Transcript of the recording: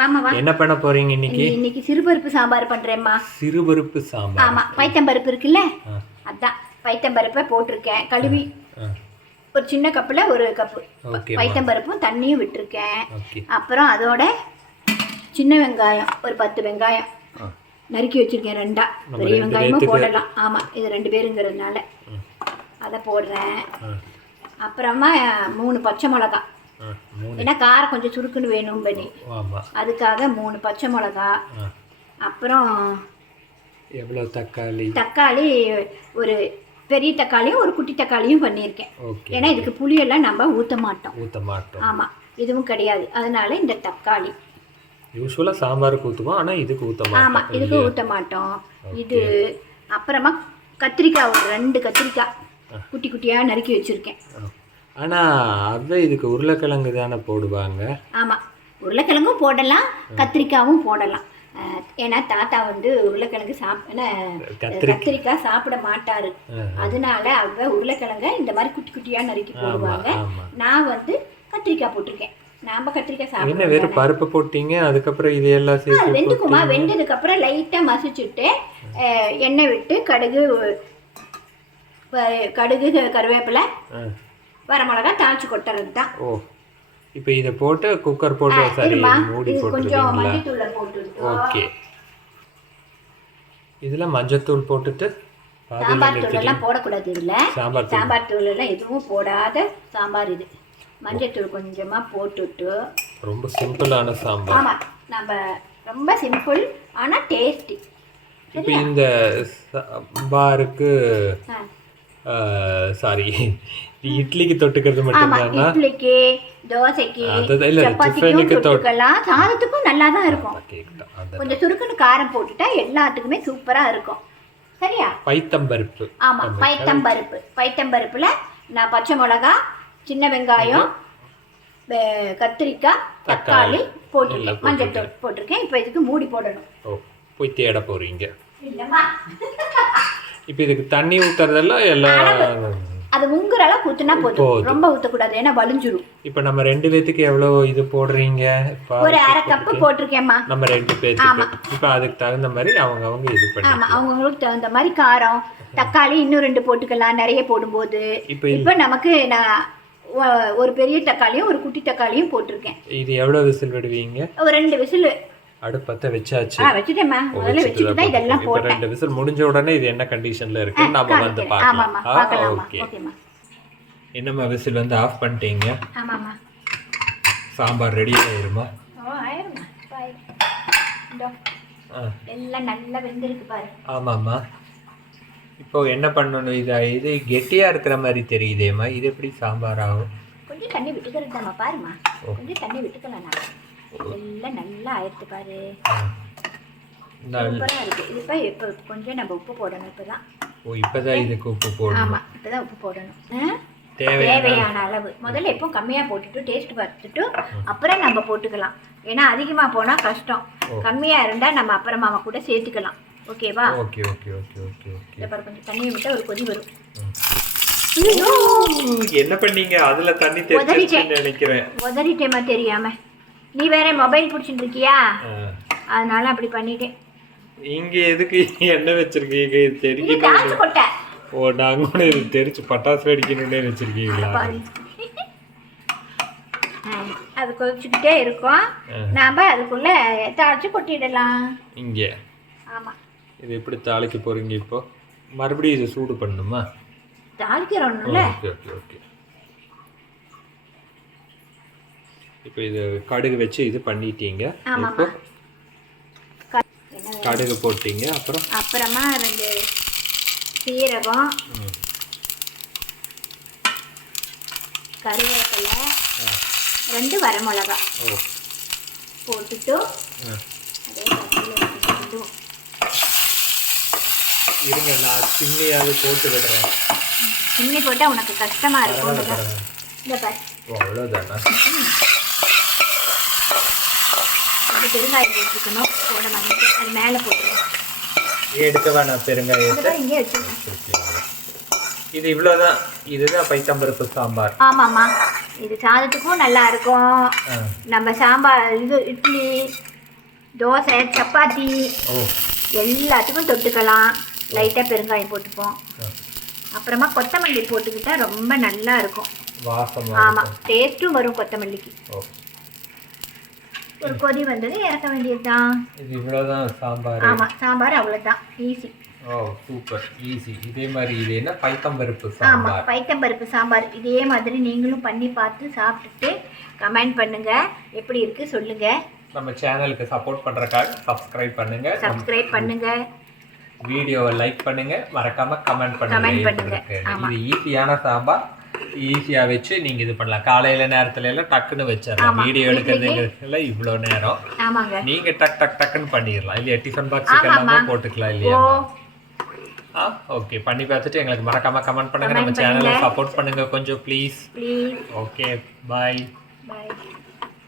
வாமா என்ன பண்ண போறீங்க இன்னைக்கு? இன்னைக்கு சிறுபருப்பு சாம்பார் பண்றேன்மா சிறுபருப்பு சாம்பார். ஆமா பைத்தம்பருப்பு இருக்குல்ல? அதான் பைத்தம்பருப்பை போட்டிருக்கேன். கழுவி ஒரு சின்ன கப்பில் ஒரு கப்பு. பைத்தம்பருப்பும் தண்ணியும் விட்டுருக்கேன். அப்புறம் அதோட சின்ன வெங்காயம் ஒரு பத்து வெங்காயம் நறுக்கி வச்சிருக்கேன் ரெண்டா. பெரிய வெங்காயமும் போடலாம். ஆமா இது ரெண்டு பேருங்கிறதுனால. அதை போடுறேன். அப்புறமா மூணு பச்சை மிளகா ஆ, மூணு ஏன்னா காரம் கொஞ்சம் சுருக்குன்னு வேணும் பண்ணி அதுக்காக மூணு பச்சை மிளகா அப்புறம் எவ்வளவு தக்காளி? தக்காளி ஒரு பெரிய தக்காளியும் ஒரு குட்டி தக்காளியும் பண்ணியிருக்கேன். ஏன்னா இதுக்கு புளியெல்லாம் நம்ம ஊற்ற மாட்டோம். ஊத்த மாட்டோம். ஆமாம் இதுவும் கிடையாது. அதனால இந்த தக்காளி. யூஸ்வலா சாம்பாருக்கு ஊத்துவோம் ஆனா இதுக்கு ஆமாம் மாட்டோம். இதுக்கு ஊற்ற மாட்டோம். இது அப்புறமா கத்திரிக்காய் ஒரு ரெண்டு கத்திரிக்காய் குட்டி குட்டியாக நறுக்கி வச்சுருக்கேன். ஆனா அது இதுக்கு உருளைக்கிழங்கு தானே போடுவாங்க? ஆமாம் உருளைக்கிழங்கும் போடலாம் கத்திரிக்காவும் போடலாம். ஏன்னா தாத்தா வந்து உருளைக்கிழங்கு சாப் கத்திரிக்காய் சாப்பிட மாட்டாரு. அதனால அவங்க உருளைக்கிழங்க இந்த மாதிரி குட்டி குட்டியாக நறுக்கி ஆமா போடுவாங்க. ஆமா. நான் வந்து கத்திரிக்காய் போட்டிருக்கேன். நாம கத்திரிக்காய் சாப்பிடுவோம் வெறும் பருப்பு போட்டீங்க? அதுக்கப்புறம் இது எல்லாம் சேர்த்து வெந்துக்குமா வெந்ததுக்கு அப்புறம் லைட்டா மசிச்சுட்டு எண்ணெய் விட்டு கடுகு கடுகு கருவேப்பிலை. வரமிளகா தாளிச்சு கொட்டுறது தான். ஓ இப்போ இதை போட்டு குக்கர் போட்டு சரி மூடி போட்டுட்டோம் ஓகே. இதில் மஞ்சத்தூள் போட்டுட்டு சாம்பார் தூள் எல்லாம் போடக்கூடாது இதுல. சாம்பார் சாம்பார் தூள் எல்லாம் எதுவும் போடாத சாம்பார் இது. மஞ்சத்தூள் கொஞ்சமா போட்டுட்டு. ரொம்ப சிம்பிளான சாம்பார். ஆமா நம்ம ரொம்ப சிம்பிள் ஆனா டேஸ்டி. இப்போ இந்த சாம்பாருக்கு சாரி இட்லிக்கு தொட்டுக்கிறது ஆமா மட்டும்தானா இட்லிக்கு தோசைக்கு அதுதான் இல்ல, சப்பாத்திக்கும் டிஃபனுக்கு தொட்டுக்கலாம் சாதத்துக்கும் நல்லா தான் இருக்கும் அந்த கொஞ்சம் சுருக்குன்னு காரம் போட்டுட்டா எல்லாத்துக்குமே சூப்பரா இருக்கும் சரியா பைத்தம்பருப்பு ஆமா பைத்தம்பருப்பு பைத்தம்பருப்புல நான் பச்சை மிளகா சின்ன வெங்காயம் வே- கத்திரிக்காய் தக்காளி போட்டிருக்கேன் எல்லாம் மஞ்சள் தூள் போட்டிருக்கேன் இப்போ இதுக்கு மூடி போடணும் ஓ போய் தேட போறீங்க இல்லைம்மா இப்போ இதுக்கு தண்ணி ஊத்துறதெல்லாம் எல்லாம் அது முங்குற அளவுக்கு ஊத்துனா போதும். ரொம்ப ஊற்றக்கூடாது ஏன்னா வலிஞ்சிரும். இப்போ நம்ம ரெண்டு பேத்துக்கு எவ்வளோ இது போடுறீங்க? ஒரு அரை கப்பு போட்டிருக்கேம்மா. நம்ம ரெண்டு பேத்துக்கு. இப்போ அதுக்கு தகுந்த மாதிரி அவங்க அவங்க இது பண்ணி ஆமா அவங்கவுங்களுக்கு தகுந்த மாதிரி காரம் தக்காளி இன்னும் ரெண்டு போட்டுக்கலாம் நிறைய போடும்போது. இப்போ நமக்கு நான் ஒரு பெரிய தக்காளியும் ஒரு குட்டி தக்காளியும் போட்டிருக்கேன். இது எவ்வளோ விசில் விடுவீங்க? ஒரு ரெண்டு விசில் அடுப்பத்த வச்சாச்சு. வச்சுட்டேம்மா. முதல்ல வச்சுட்டு தான் இதெல்லாம் இப்போ போட்டேன். ரெண்டு விசில் முடிஞ்ச உடனே இது என்ன கண்டிஷன்ல இருக்கு? நம்ம வந்து பார்க்கலாம். ஓகே. என்னம்மா விசில் வந்து ஆஃப் பண்ணிட்டீங்க? ஆமாம்மா. சாம்பார் ரெடி ஆயிருமா? எல்லாம் நல்லா வெந்திருக்கு பாரு. ஆமாம்மா. இப்போ என்ன பண்ணணும்? இது இது கெட்டியா இருக்கிற மாதிரி தெரியுதேம்மா. இது எப்படி சாம்பார் ஆகும்? கொஞ்சம் தண்ணி விட்டுக்கிறது தாம்மா பாருமா. கொஞ்சம் தண்ணி விட்டுக்கலாம் நான். எல்லாம் நல்லா ஆயிடுத்து பாரு. சூப்பராக இருக்கு. இது இப்போ இப்போ கொஞ்சம் நம்ம உப்பு போடணும் இப்போ தான் ஓ இப்போதான் இதுக்கு உப்பு போடணும். ஆமாம் இப்போ தான் உப்பு போடணும்? தேவையான அளவு. முதல்ல எப்போ கம்மியாக போட்டுட்டு டேஸ்ட் பார்த்துட்டு அப்புறம் நம்ம போட்டுக்கலாம். ஏன்னா அதிகமாக போனால் கஷ்டம். கம்மியாக இருந்தால் நம்ம அப்புறமா கூட சேர்த்துக்கலாம். ஓகேவா? Okay okay okay okay okay. இதை பாரு கொஞ்சம் தண்ணியை விட்டால் ஒரு கொதி வரும். என்ன பண்ணீங்க? அதுல தண்ணி. தெரிச்சிருச்சுன்னு நினைக்கிறேன். உதறிட்டேமா தெரியாம. நீ வேற மொபைல் பிடிச்சிட்டு இருக்கியா. அதனால அப்படி பண்ணிட்டேன். இங்க எதுக்கு எண்ணெய் வச்சிருக்கீங்க? இது கொட்டை. ஓ நாங்க கூட இது தெரிச்சு பட்டாசு வெடிக்கணும்னே வச்சிருக்கீங்களா? அது கொதிச்சுக்கிட்டே இருக்கும். நாம அதுக்குள்ள தாளிச்சு கொட்டிடலாம். இங்க. ஆமா. இது எப்படி தாளிக்க போறீங்க இப்போ? மறுபடியும் இது சூடு பண்ணணுமா? தாளிக்கிறோம்ல. Okay okay okay. இப்போ இது கடுகு வச்சு இது பண்ணிட்டீங்க. இப்போ கடுகு போட்டீங்க அப்புறம்? அப்புறமா ரெண்டு சீரகம் கருவேப்பிலை ரெண்டு வரமிளகா போட்டுட்டு இருங்க நான் சிம்னியாவது போட்டு விடுறேன். சிம்னி போட்டால் உனக்கு கஷ்டமா இருக்கும். இந்த பாரு. அவ்வளோதானா அது பெருங்காயம் போட்டுக்கணும் போட மாட்டேன் அது மேலே போட்டுருவேன் எடுக்க வேணாம் பெருங்காயத்தை. இங்கே வச்சிருக்கீங்க. இது இவ்வளோதான் இதுதான் பைத்தம்பருப்பு சாம்பார். ஆமாம்மா. இது சாதத்துக்கும் நல்லா இருக்கும். நம்ம சாம்பார் இது இட்லி தோசை சப்பாத்தி எல்லாத்துக்கும் தொட்டுக்கலாம். லைட்டாக பெருங்காயம் போட்டுப்போம். அப்புறமா கொத்தமல்லி போட்டுக்கிட்டா ரொம்ப நல்லா இருக்கும். ஆமாம் டேஸ்ட்டும் வரும் கொத்தமல்லிக்கு. ஒரு கொதி வந்தது இறக்க வேண்டியது தான் இது இவ்வளோதான் சாம்பார். ஆமாம் சாம்பார் அவ்வளோதான் ஈஸி ஓ சூப்பர் ஈஸி இதே மாதிரி இது என்ன? பைத்தம்பருப்பு ஆமாம் சாம்பார். பைத்தம்பருப்பு சாம்பார். இதே மாதிரி நீங்களும் பண்ணி பார்த்து சாப்பிட்டுட்டு கமெண்ட் பண்ணுங்கள் எப்படி இருக்குது சொல்லுங்கள் நம்ம சேனலுக்கு சப்போர்ட் பண்றதுக்காக சப்ஸ்கிரைப் பண்ணுங்க. நம்ம சப்ஸ்கிரைப் பண்ணுங்கள் வீடியோவை லைக் பண்ணுங்க. மறக்காம கமெண்ட் பண்ணுங்க. Comment எப்படி பண்ணுங்க. இருக்குன்னு. ஆமா. இது ஈஸியான சாம்பார். ஈஸியா வச்சு நீங்க இது பண்ணலாம். காலையில நேரத்துல எல்லாம் டக்குன்னு வச்சிடலாம். வீடியோ எடுக்கிறதுல இவ்வளோ நேரம். ஆமாங்க. நீங்க டக் டக் டக்குன்னு பண்ணிடலாம். இல்லையா டிஃபன். பாக்ஸுக்கு எல்லாமே போட்டுக்கலாம் இல்லையா? ஆ ஓகே பண்ணி பார்த்துட்டு எங்களுக்கு மறக்காம கமெண்ட் பண்ணுங்க. நம்ம சேனலை. சப்போர்ட் பண்ணுங்க. கொஞ்சம் please please okay bye bye